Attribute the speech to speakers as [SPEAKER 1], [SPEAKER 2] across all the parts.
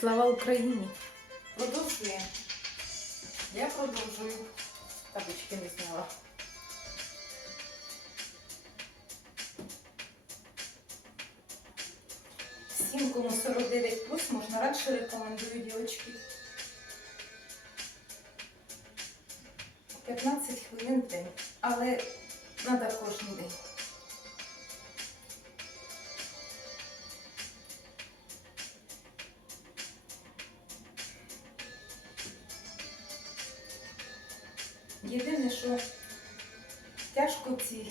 [SPEAKER 1] Слава Україні! Продовжує. Я продовжую. Тапочки не зняла. Всім, кому 49 плюс, можна радше рекомендую, дівчатки. 15 хвилин день, але треба кожен день. Єдине, що тяжко в цій,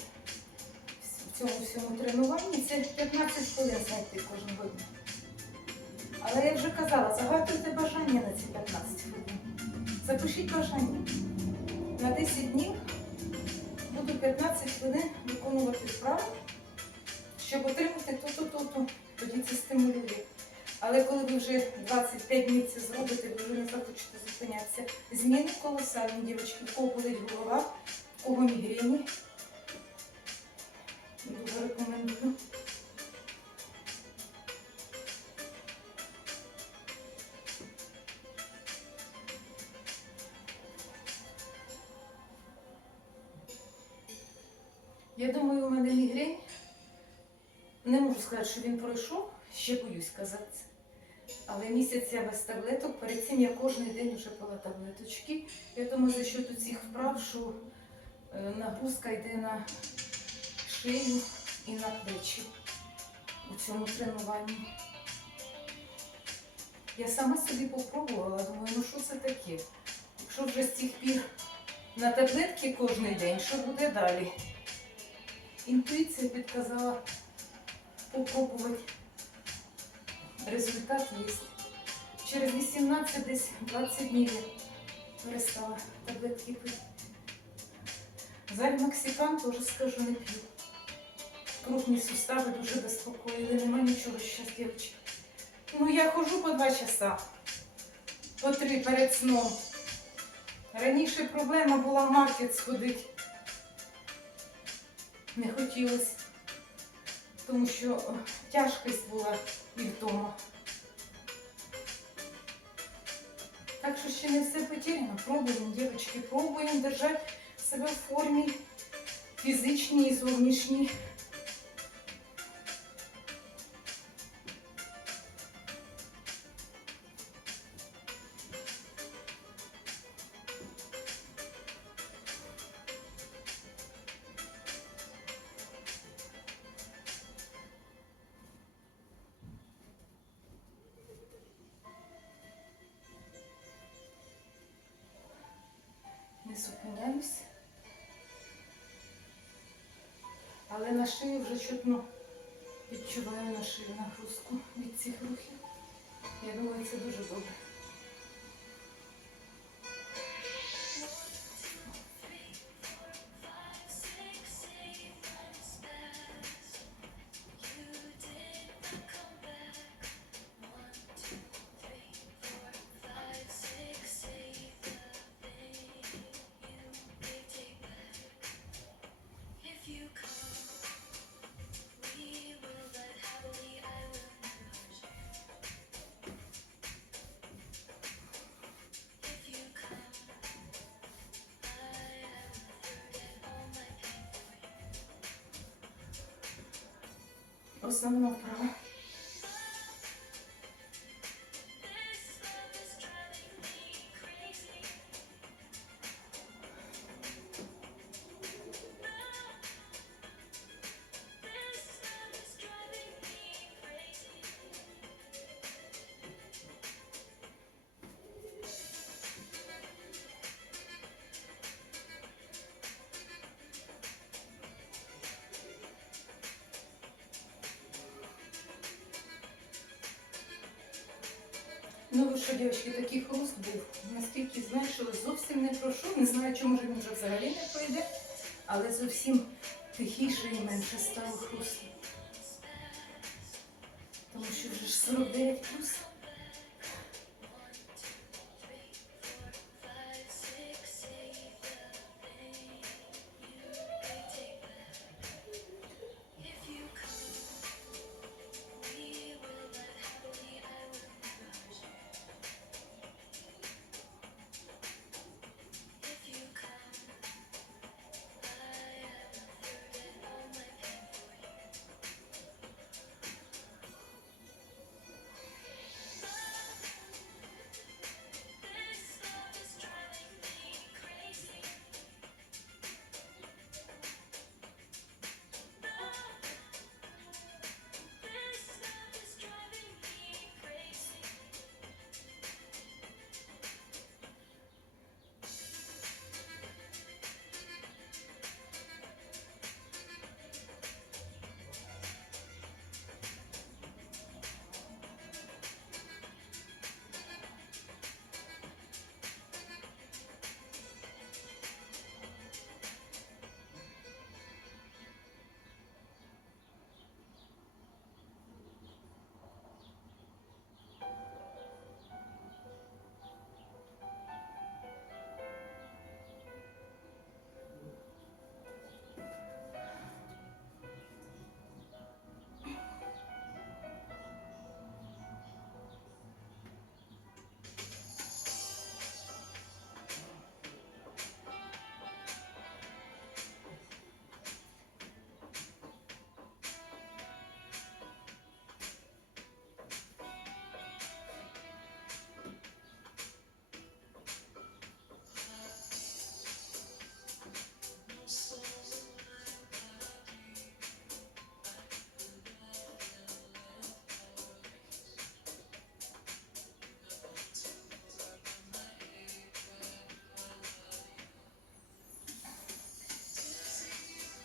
[SPEAKER 1] в цьому всьому тренуванні це 15 хвилин знайти кожного дня. Але я вже казала, загадуйте бажання на ці 15 хвилин. Запишіть бажання. На 10 днів буду 15 хвилин виконувати вправи, щоб отримати то-то-то-то. Тоді це стимулює. Але коли ви вже 25 днів це зробите, ви не захочете зупинятися. Зміни колосальні, дівчатки, в кого болить голова, в кого мігрені. Дуже рекомендую. Я думаю, у мене мігрень. Не можу сказати, що він пройшов, ще боюсь казати. Але місяць я без таблеток, перед цим я кожен день вже пила таблеточки. Я думаю, за що тут цих вправ, що е, нагрузка йде на шию і на плечі у цьому тренуванні. Я сама собі попробувала, думаю, ну що це таке? Якщо вже з цих пір на таблетки кожен день, що буде далі? Інтуїція підказала попробувати. Результат є. Через 18 десь 20 днів я перестала таблетки пити. Зальмаксикан теж скажу не п'ю. Крупні сустави дуже безпокоїли, нема нічого зараз, дівчатки. Ну я ходжу по два часа, по три перед сном. Раніше проблема була в маркет сходити. Не хотілося, тому що тяжкість була і вдома. Так що ще не все потеряно. Пробуємо, дівчатки, пробуємо держати себе в формі фізичній і зовнішній. Зупиняюсь. Але на шию вже чутно відчуваю на шию нагрузку від цих рухів. Я думаю, це дуже добре.
[SPEAKER 2] Osama não prova.
[SPEAKER 1] Ну ви що, дівчатки, такий хруст був. Наскільки що зовсім не пройшов. Не знаю, чому він вже взагалі не пройде, але зовсім тихіше і менше стало хруст. Тому що вже ж 49 плюс.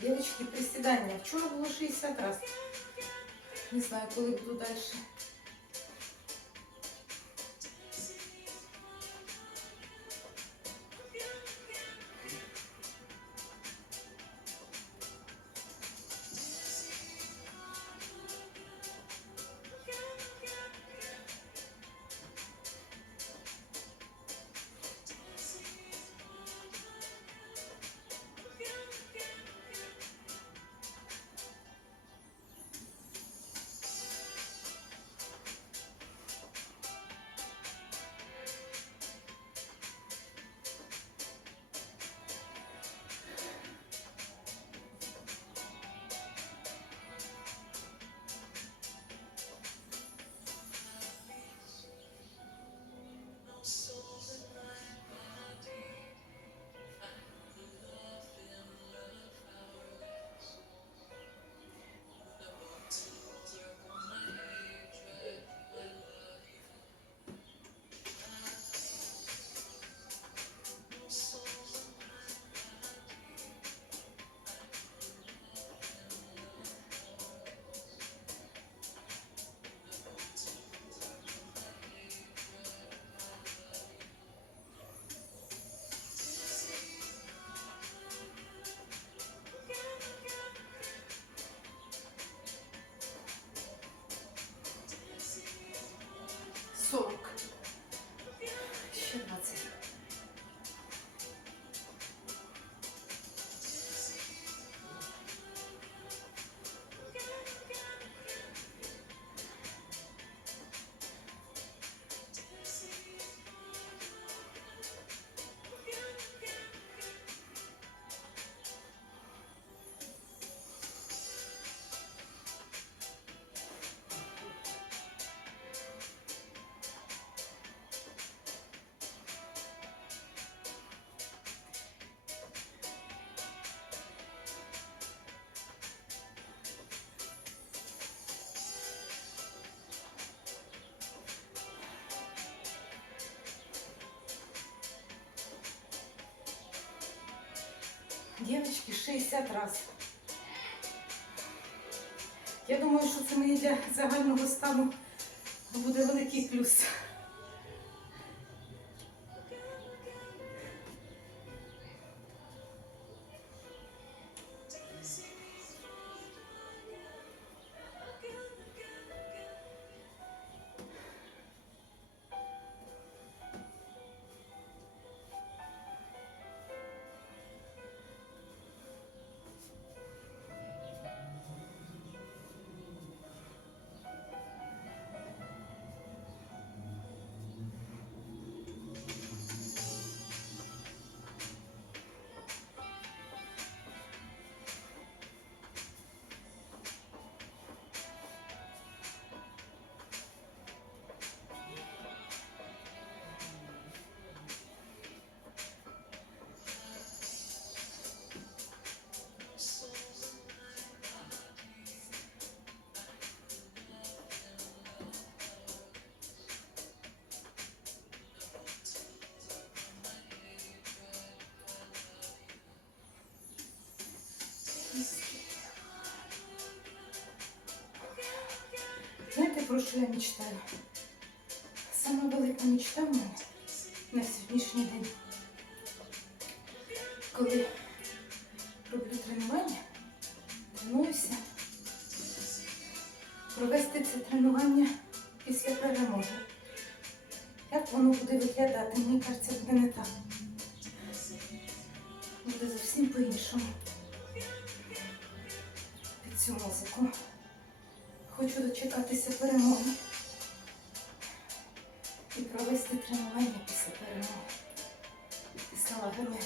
[SPEAKER 1] Дівчатки, приседания. Вчора було 60 раз. Не знаю, коли буду далі. Дівчатки, 60 раз. Я думаю, що це мені для загального стану буде великий плюс. Про що я мечтаю? Сама велика мечта в мене на сьогоднішній день. Коли роблю тренування, тренуюся, провести це тренування після перемоги. Як воно буде виглядати, мені кажеться, буде не так. Буде зовсім по-іншому. Під цю музику. Хочу дочекатися перемоги і провести тренування після перемоги. І слава героям.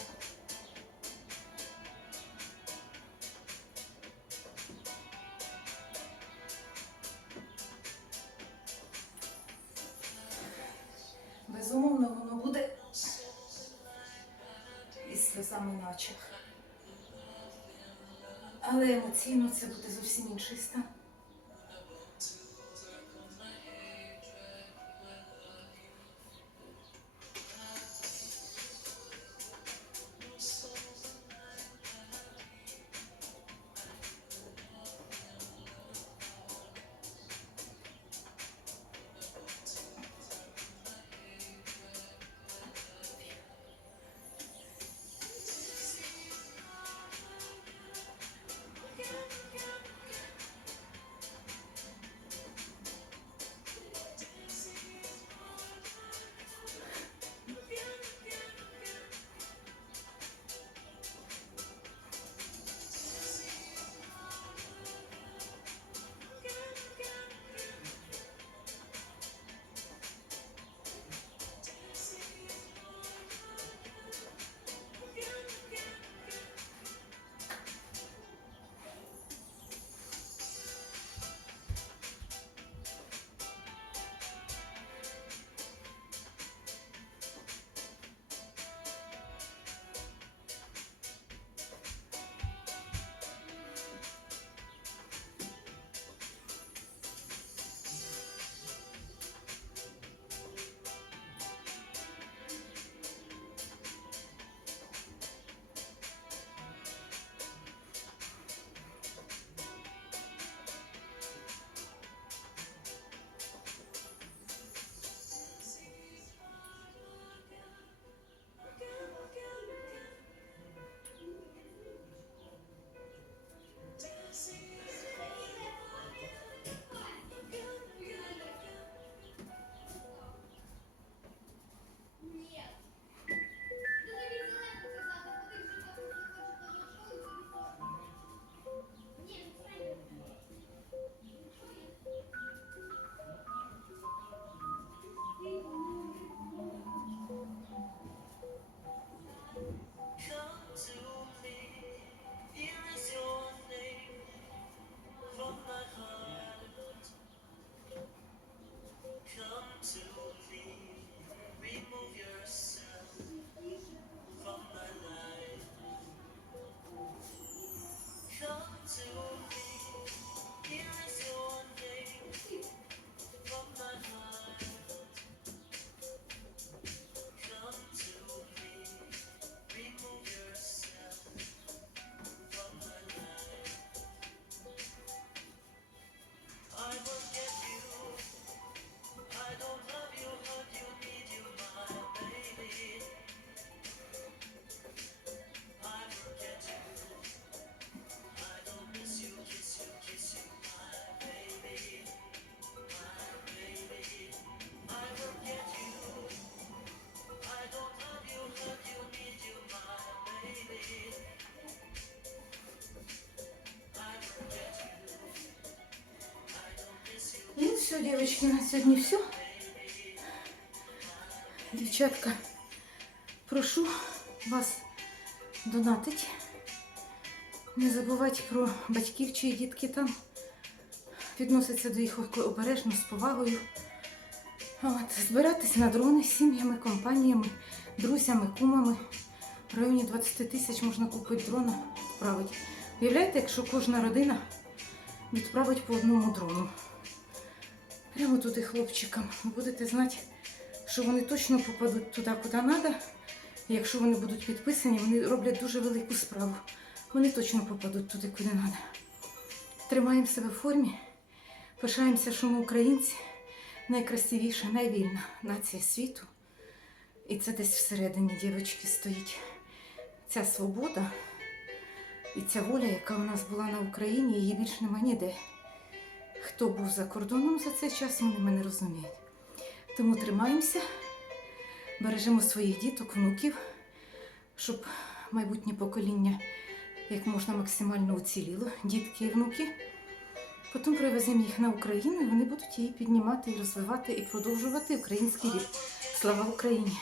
[SPEAKER 1] Безумовно, воно буде із сльозами на очах. Але емоційно це буде зовсім інший стан. Все, дівчатки, на сьогодні все. Дівчатка, прошу вас донатити. Не забувайте про батьків, чиї дітки там відносяться до їх обережно, з повагою. От, збиратись на дрони з сім'ями, компаніями, друзями, кумами. В районі 20 тисяч можна купити дрона, відправити. Уявляєте, якщо кожна родина відправить по одному дрону. Прямо туди хлопчикам. Будете знати, що вони точно попадуть туди, куди треба. Якщо вони будуть підписані, вони роблять дуже велику справу. Вони точно попадуть туди, куди треба. Тримаємо себе в формі, пишаємося, що ми українці найкрасивіша, найвільна нація світу. І це десь всередині дівчатки стоїть. Ця свобода і ця воля, яка у нас була на Україні, її більш нема ніде. Хто був за кордоном за цей час, вони мене розуміють. Тому тримаємося, бережемо своїх діток, внуків, щоб майбутнє покоління як можна максимально уціліло, дітки і внуки. Потім привеземо їх на Україну, і вони будуть її піднімати і розвивати і продовжувати український рід. Слава Україні!